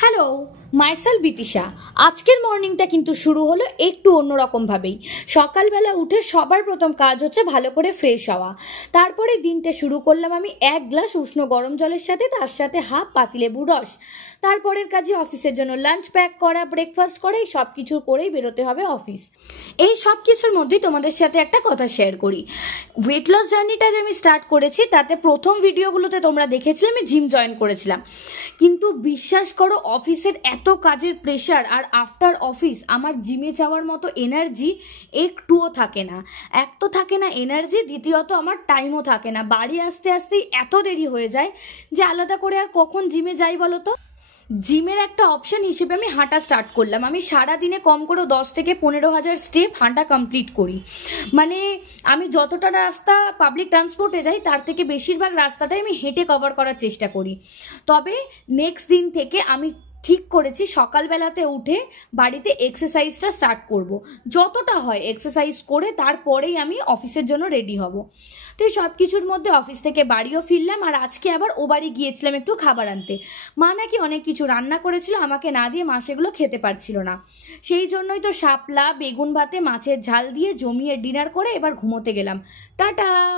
Hello, micellar বিতিশা। আজকের মর্নিংটা কিন্তু শুরু হলো একটু অন্যরকমভাবেই। সকালবেলা উঠে সবার প্রথম কাজ হচ্ছে ভালো করে ফ্রেশ হওয়া। তারপরে দিনটা শুরু করলাম আমি এক গ্লাস উষ্ণ গরম জলের সাথে, তার সাথে হাফ পাতিলেবুর রস। তারপরের কাজে অফিসের জন্য লাঞ্চ প্যাক করা, ব্রেকফাস্ট করা, এই সব কিছু করেই বেরোতে হবে অফিস। এই সব কিছুর মধ্যেই তোমাদের সাথে একটা কথা শেয়ার করি। ওয়েট লস জার্নিটা যে আমি স্টার্ট করেছি, তাতে প্রথম ভিডিওগুলোতে তোমরা দেখেছিলে আমি জিম জয়েন করেছিলাম। কিন্তু বিশ্বাস করো, অফিসের এত কাজের প্রেশার আর আফটার অফিস আমার জিমে যাওয়ার মতো এনার্জি একটুও থাকে না। এক তো থাকে না এনার্জি, দ্বিতীয়ত আমার টাইমও থাকে না। বাড়ি আসতে আসতেই এত দেরি হয়ে যায় যে আলাদা করে আর কখন জিমে যাই বলো তো। জিমের একটা অপশন হিসেবে আমি হাঁটা স্টার্ট করলাম। আমি সারাদিনে কম করে 10 থেকে 15,000 স্টেপ হাঁটা কমপ্লিট করি। মানে আমি যতটা রাস্তা পাবলিক ট্রান্সপোর্টে যাই, তার থেকে বেশিরভাগ রাস্তাটাই আমি হেঁটে কভার করার চেষ্টা করি। তবে নেক্সট দিন থেকে আমি ঠিক করেছি সকালবেলাতে উঠে বাড়িতে এক্সারসাইজটা স্টার্ট করব। যতটা হয় এক্সারসাইজ করে তারপরেই আমি অফিসের জন্য রেডি হব। তো এই সব কিছুর মধ্যে অফিস থেকে বাড়িও ফিরলাম, আর আজকে আবার ও বাড়ি গিয়েছিলাম একটু খাবার আনতে। মা নাকি অনেক কিছু রান্না করেছিল, আমাকে না দিয়ে মা সেগুলো খেতে পারছিল না। সেই জন্যই তো শাপলা বেগুন ভাতে মাছের ঝাল দিয়ে জমিয়ে ডিনার করে এবার ঘুমোতে গেলাম। টাটা।